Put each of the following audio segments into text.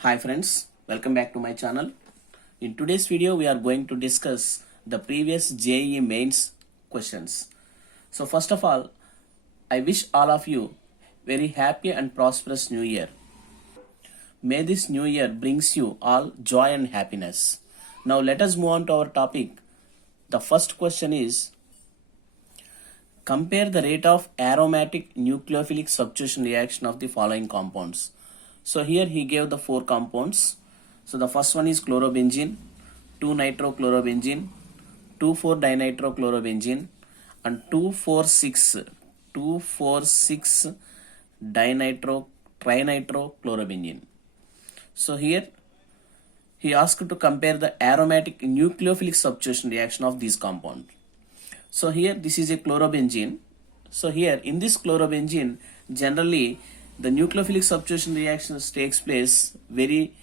Hi friends, welcome back to my channel. In today's video, we are going to discuss the previous JEE mains questions. So first of all, I wish all of you very happy and prosperous new year. May this new year brings you all joy and happiness. Now let us move on to our topic. The first question is, compare the rate of aromatic nucleophilic substitution reaction of the following compounds. So here he gave the four compounds. So the first one is chlorobenzene, 2-nitrochlorobenzene, 2,4-dinitrochlorobenzene, and 2,4,6 trinitro-chlorobenzene. So here he asked to compare the aromatic nucleophilic substitution reaction of these compounds. So here this is a chlorobenzene. So here in this chlorobenzene, generally the nucleophilic substitution reactions takes place very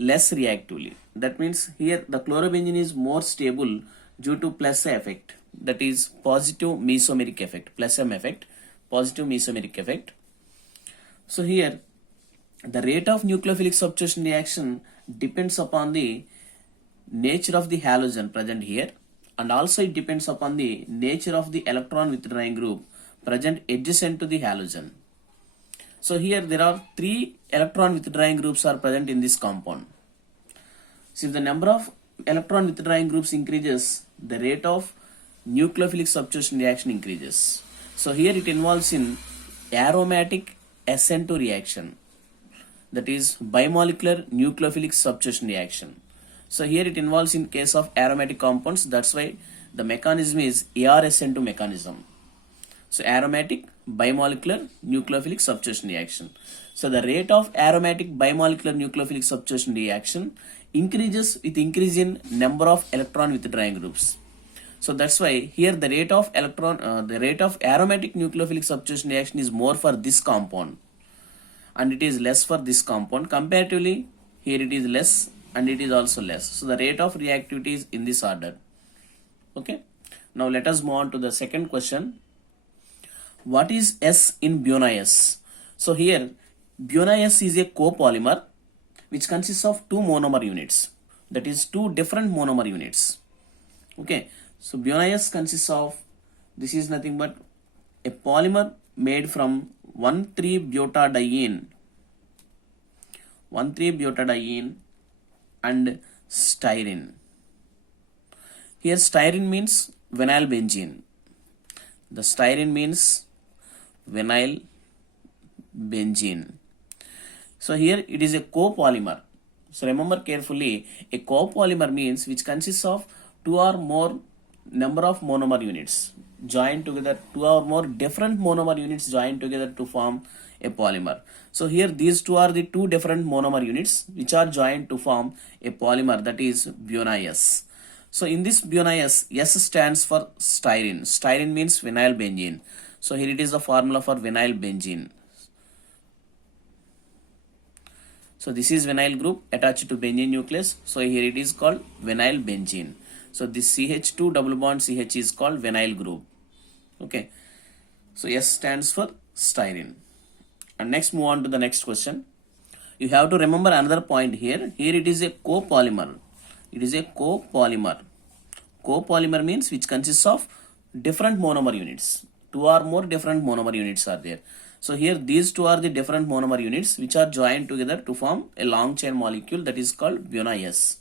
less reactively. That means here the chlorobenzene is more stable due to plus effect, that is positive mesomeric effect, plus M effect, positive mesomeric effect. So here the rate of nucleophilic substitution reaction depends upon the nature of the halogen present here, and also it depends upon the nature of the electron withdrawing group present adjacent to the halogen. So here there are three electron withdrawing groups are present in this compound. So if the number of electron withdrawing groups increases, the rate of nucleophilic substitution reaction increases. So here it involves in aromatic SN2 reaction, that is bimolecular nucleophilic substitution reaction. So here it involves in case of aromatic compounds, that's why the mechanism is ARSN2 mechanism. So aromatic bimolecular nucleophilic substitution reaction. So the rate of aromatic bimolecular nucleophilic substitution reaction increases with increase in number of electron withdrawing groups. So that's why here the rate of aromatic nucleophilic substitution reaction is more for this compound, and it is less for this compound. Comparatively, here it is less and it is also less. So the rate of reactivity is in this order. Okay. Now let us move on to the second question. What is S in BuNaS? So here BuNaS is a copolymer which consists of two monomer units, that is two different monomer units. Okay. So BuNaS consists of, this is nothing but a polymer made from 1,3-butadiene and styrene. Here styrene means vinyl benzene. The styrene means vinyl benzene. So here it is a copolymer. So remember carefully, a copolymer means which consists of two or more number of monomer units joined together, two or more different monomer units joined together to form a polymer. So here these two are the two different monomer units which are joined to form a polymer, that is BuNaS. So in this BuNaS, S stands for styrene. Styrene means vinyl benzene. So here it is the formula for vinyl benzene. So this is vinyl group attached to benzene nucleus. So here it is called vinyl benzene. So this CH2 double bond CH is called vinyl group. Okay. So S stands for styrene. And next move on to the next question. You have to remember another point here. Here it is a copolymer. It is a copolymer. Copolymer means which consists of different monomer units. Two or more different monomer units are there. So here these two are the different monomer units which are joined together to form a long chain molecule, that is called BuNaS.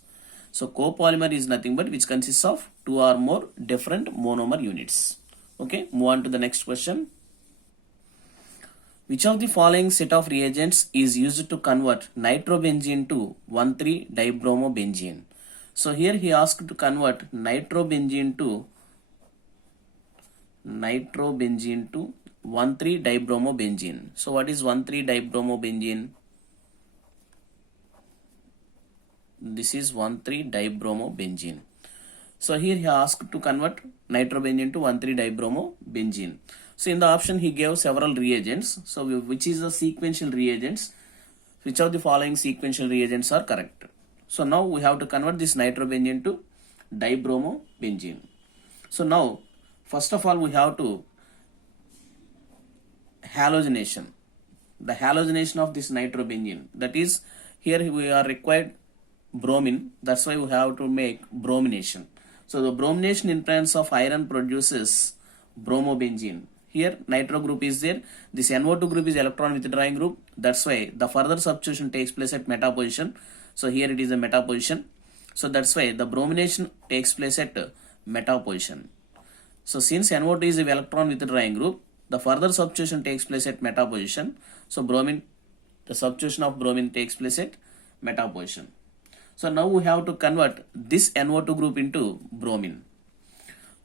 So copolymer is nothing but which consists of two or more different monomer units. Okay, move on to the next question. Which of the following set of reagents is used to convert nitrobenzene to 1,3-dibromobenzene? So here he asked to convert nitrobenzene to 1,3-dibromobenzene. So what is 1,3-dibromobenzene? This is 1,3-dibromobenzene. So here he asked to convert nitrobenzene to 1,3-dibromobenzene. So in the option he gave several reagents. So which is the sequential reagents? Which of the following sequential reagents are correct? So now we have to convert this nitrobenzene to dibromobenzene. So now first of all we have to halogenation. The halogenation of this nitrobenzene, that is Here we are required bromine, that's why we have to make bromination. So the bromination in presence of iron produces bromobenzene. Here nitro group is there, this NO2 group is electron withdrawing group, that's why the further substitution takes place at meta position. So here it is a meta position, so that's why the bromination takes place at meta position. So since NO2 is an electron withdrawing group, the further substitution takes place at meta position. So bromine, the substitution of bromine takes place at meta position. So now we have to convert this NO2 group into bromine.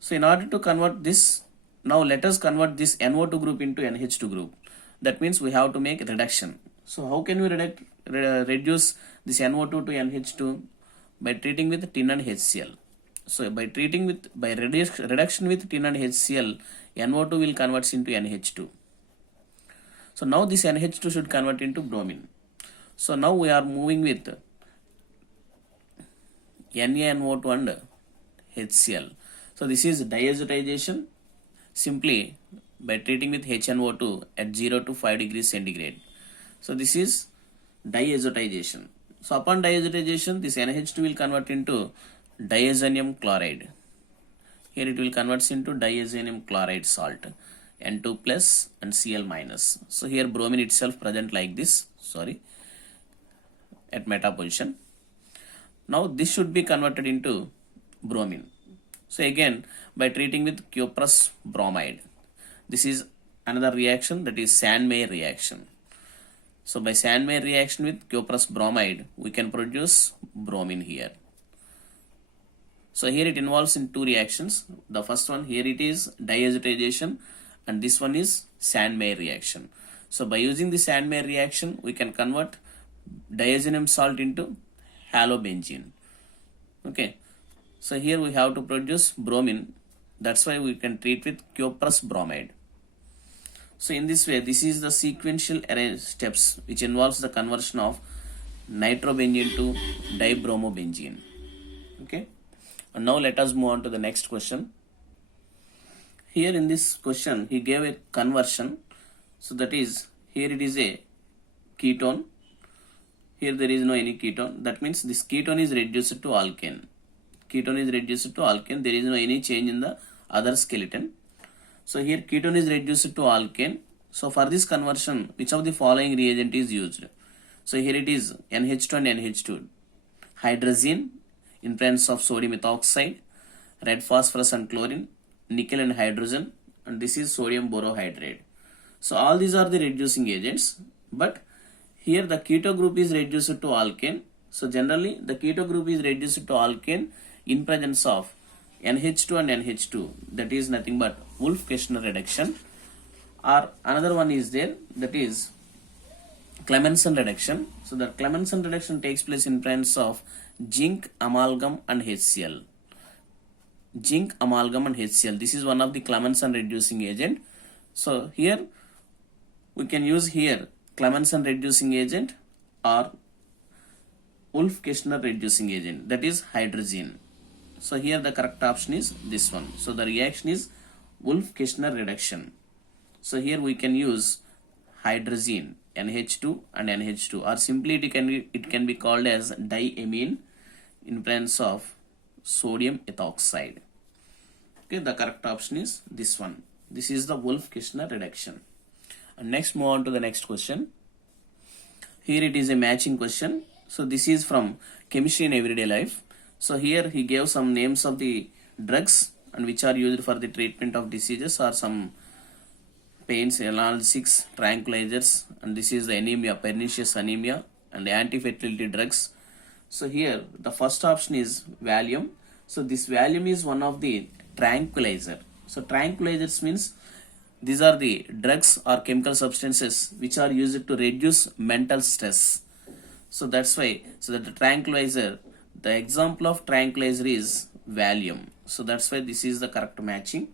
So in order to convert this, now let us convert this NO2 group into NH2 group. That means we have to make reduction. So how can we reduce this NO2 to NH2? By treating with tin and HCl. So by reduction with tin and HCl, NO2 will convert into NH2. So now this NH2 should convert into bromine. So now we are moving with NaNO2 and HCl. So this is diazotization simply by treating with HNO2 at 0 to 5 degrees centigrade. So this is diazotization. So upon diazotization, this NH2 will convert into diazonium chloride. Here it will convert into diazonium chloride salt, N2 plus and Cl minus. So here bromine itself present like this, at meta position. Now this should be converted into bromine. So again by treating with cuprous bromide. This is another reaction, that is Sandmeyer reaction. So by Sandmeyer reaction with cuprous bromide, we can produce bromine here. So here it involves in two reactions. The first one, here it is diazotization, and this one is Sandmeyer reaction. So by using the Sandmeyer reaction, we can convert diazonium salt into halobenzene. Okay. So here we have to produce bromine. That's why we can treat with cuprous bromide. So in this way, this is the sequential steps which involves the conversion of nitrobenzene to dibromobenzene. Okay. And now let us move on to the next question. Here in this question, he gave a conversion. So that is, here it is a ketone. Here there is no any ketone. That means this ketone is reduced to alkane. Ketone is reduced to alkane. There is no any change in the other skeleton. So here ketone is reduced to alkane. So for this conversion, which of the following reagent is used? So here it is NH2 and NH2. Hydrazine in presence of sodium ethoxide, red phosphorus and chlorine, nickel and hydrogen, and this is sodium borohydride. So all these are the reducing agents, but here the keto group is reduced to alkane. So generally the keto group is reduced to alkane in presence of NH2 and NH2. That is nothing but Wolff-Kishner reduction. Or another one is there, that is Clemmensen reduction. So the Clemmensen reduction takes place in presence of zinc, amalgam and HCl. Zinc, amalgam and HCl. This is one of the Clemmensen reducing agent. So here we can use here Clemmensen reducing agent or Wolff-Kishner reducing agent, that is hydrazine. So here the correct option is this one. So the reaction is Wolff-Kishner reduction. So here we can use hydrazine, NH2 and NH2, or simply it can be called as diamine in presence of sodium ethoxide. Okay, the correct option is this one. This is the Wolff-Kishner reduction. And next, move on to the next question. Here it is a matching question. So this is from chemistry in everyday life. So here he gave some names of the drugs and which are used for the treatment of diseases or some pains, analgesics, tranquilizers, and this is the anemia, pernicious anemia, and anti-fertility drugs. So here the first option is Valium. So this Valium is one of the tranquilizer. So tranquilizers means these are the drugs or chemical substances which are used to reduce mental stress. So that's why, so that the tranquilizer, the example of tranquilizer is Valium. So that's why this is the correct matching.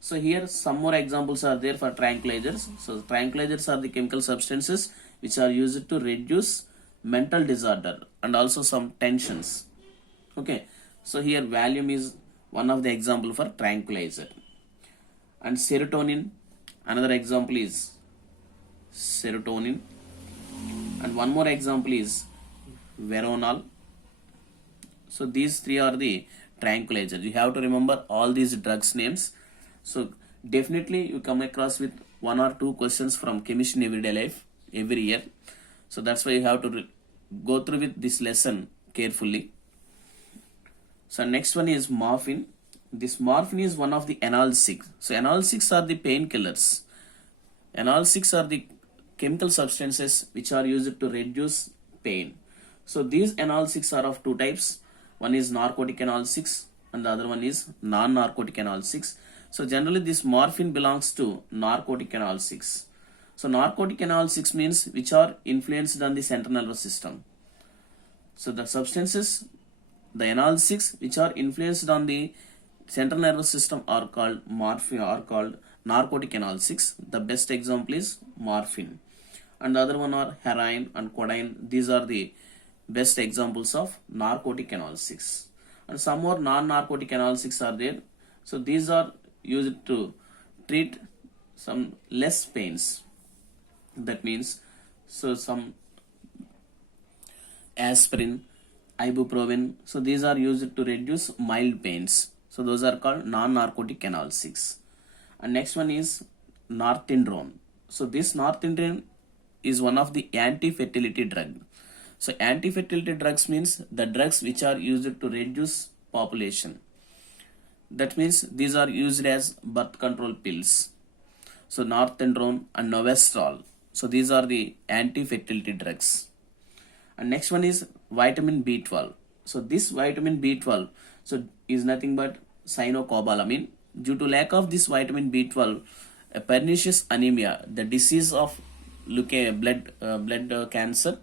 So here some more examples are there for tranquilizers. So tranquilizers are the chemical substances which are used to reduce mental disorder and also some tensions. Okay, so here Valium is one of the example for tranquilizer. And serotonin, another example is serotonin. And one more example is veronal. So these three are the tranquilizers. You have to remember all these drugs names. So definitely you come across with one or two questions from chemistry in everyday life every year. So that's why you have to go through with this lesson carefully. So next one is morphine. This morphine is one of the analgesics. So analgesics are the painkillers. Analgesics are the chemical substances which are used to reduce pain. So these analgesics are of two types. One is narcotic analgesics and the other one is non-narcotic analgesics. So generally this morphine belongs to narcotic analgesics. So narcotic analgesics means which are influenced on the central nervous system. So the substances, the analgesics which are influenced on the central nervous system are called morphine, are called narcotic analgesics. The best example is morphine. And the other one are heroin and codeine. These are the best examples of narcotic analgesics. And some more non-narcotic analgesics are there. So these are used to treat some less pains. That means, so some aspirin, ibuprofen. So these are used to reduce mild pains. So those are called non-narcotic analgesics. And next one is norethindrone. So this norethindrone is one of the anti-fertility drug. So anti-fertility drugs means the drugs which are used to reduce population. That means these are used as birth control pills. So norethindrone and novestrol. So these are the anti-fertility drugs. And next one is vitamin B12. So this vitamin B12 so is nothing but cyanocobalamin. Due to lack of this vitamin B12, a pernicious anemia, the disease of blood cancer,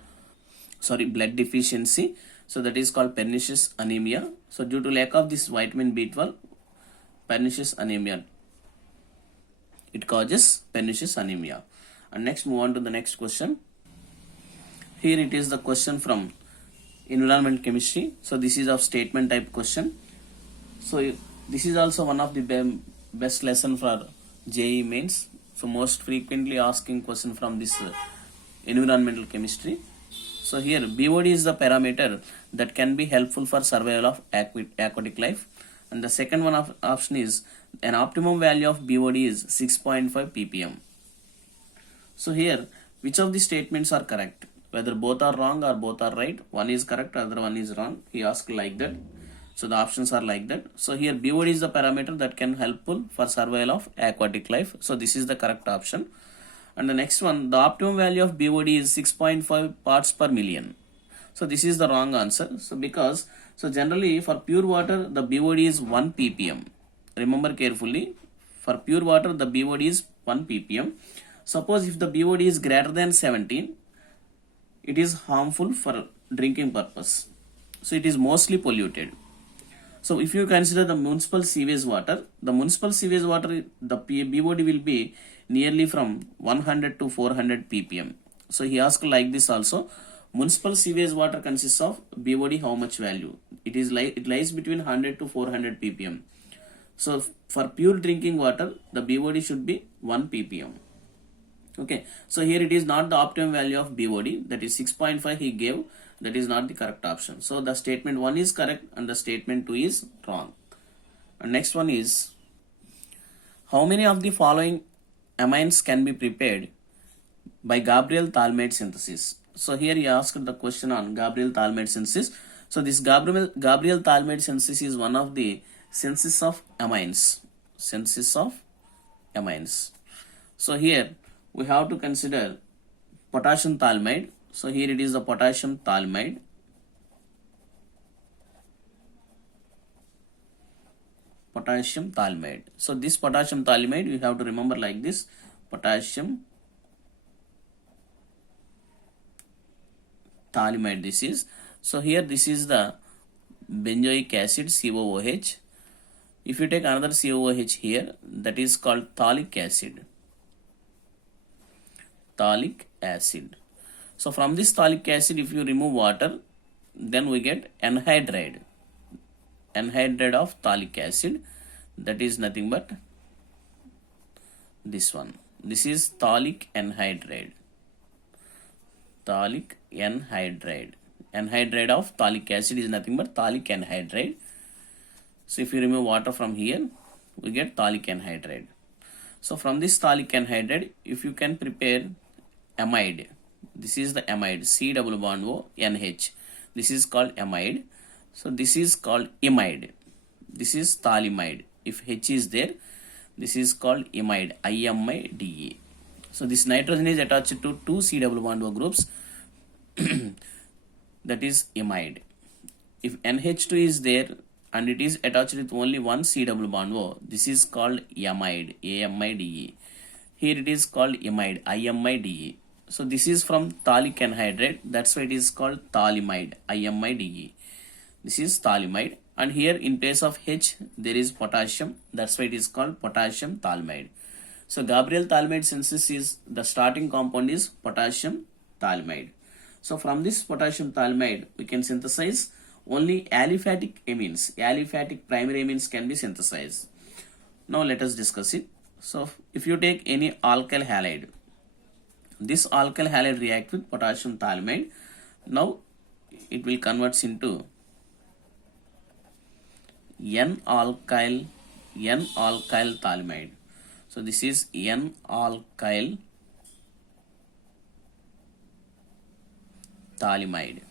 blood deficiency. So that is called pernicious anemia. So due to lack of this vitamin B12, pernicious anemia, it causes pernicious anemia. And next move on to the next question. Here it is the question from environment chemistry. So this is of statement type question. So this is also one of the best lesson for JEE mains. So most frequently asking question from this environmental chemistry. So here BOD is the parameter that can be helpful for survival of aquatic life. And the second one of option is an optimum value of BOD is 6.5 ppm. So here which of the statements are correct? Whether both are wrong or both are right. One is correct, other one is wrong. He asked like that. So the options are like that. So here BOD is the parameter that can helpful for survival of aquatic life. So this is the correct option. And the next one, the optimum value of BOD is 6.5 parts per million. So this is the wrong answer. So because, so generally for pure water, the BOD is 1 ppm. Remember carefully, for pure water, the BOD is 1 ppm. Suppose if the BOD is greater than 17, it is harmful for drinking purpose. So it is mostly polluted. So if you consider the municipal sewage water, the BOD will be nearly from 100 to 400 ppm. So he asked like this also. Municipal sewage water consists of BOD how much value? It lies between 100 to 400 ppm. So for pure drinking water, the BOD should be 1 ppm. Okay, so here it is not the optimum value of BOD, that is 6.5 he gave, that is not the correct option. So the statement 1 is correct and the statement 2 is wrong. And next one is, how many of the following amines can be prepared by Gabriel-Thalmaide synthesis? So here he asked the question on Gabriel-Thalmaide synthesis. So this Gabriel-Thalmaide synthesis is one of the synthesis of amines. So here we have to consider potassium thalmide. So here it is the potassium thalmide. So this potassium thalmide you have to remember like this, potassium thalmide this is. So here this is the benzoic acid COOH. If you take another COOH here, that is called phthalic acid. So from this phthalic acid, if you remove water, then we get anhydride of phthalic acid. That is nothing but this one. This is phthalic anhydride. Anhydride of phthalic acid is nothing but phthalic anhydride. So if you remove water from here, we get phthalic anhydride. So from this phthalic anhydride, if you can prepare amide, this is the amide, C double bond O NH. This is called amide. So this is called imide. This is phthalimide. If H is there, this is called imide, IMIDE. So this nitrogen is attached to two C double bond O groups. That is imide. If NH2 is there and it is attached with only one C double bond O, this is called amide, AMIDE. Here it is called imide, IMIDE. So this is from phthalic anhydride, that's why it is called phthalimide, IMIDE. This is phthalimide, and here in place of H there is potassium, that's why it is called potassium phthalimide. So Gabriel phthalimide synthesis is the starting compound is potassium phthalimide. So from this potassium phthalimide we can synthesize only aliphatic amines. Aliphatic primary amines can be synthesized. Now let us discuss it. So if you take any alkyl halide, this alkyl halide react with potassium phthalimide. Now it will convert into N-alkyl phthalimide. So this is N-alkyl phthalimide.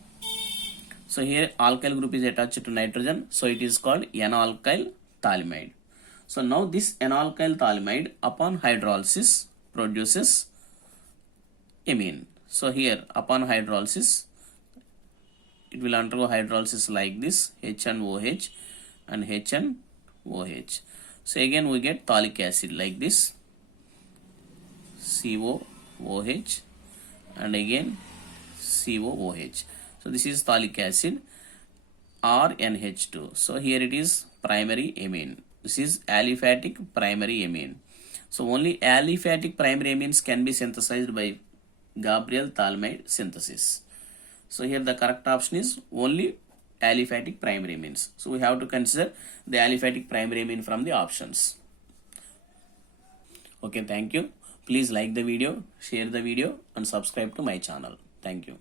So here alkyl group is attached to nitrogen, so it is called N-alkyl phthalimide. So now this N-alkyl phthalimide upon hydrolysis produces amine. So here upon hydrolysis it will undergo hydrolysis like this, H and OH and H and OH. So again we get phthalic acid like this, COOH and again COOH. So this is phthalic acid or NH2. So here it is primary amine. This is aliphatic primary amine. So only aliphatic primary amines can be synthesized by Gabriel phthalimide synthesis. So here the correct option is only aliphatic primary amines. So we have to consider the aliphatic primary amine from the options. Okay, thank you. Please like the video, share the video and subscribe to my channel. Thank you.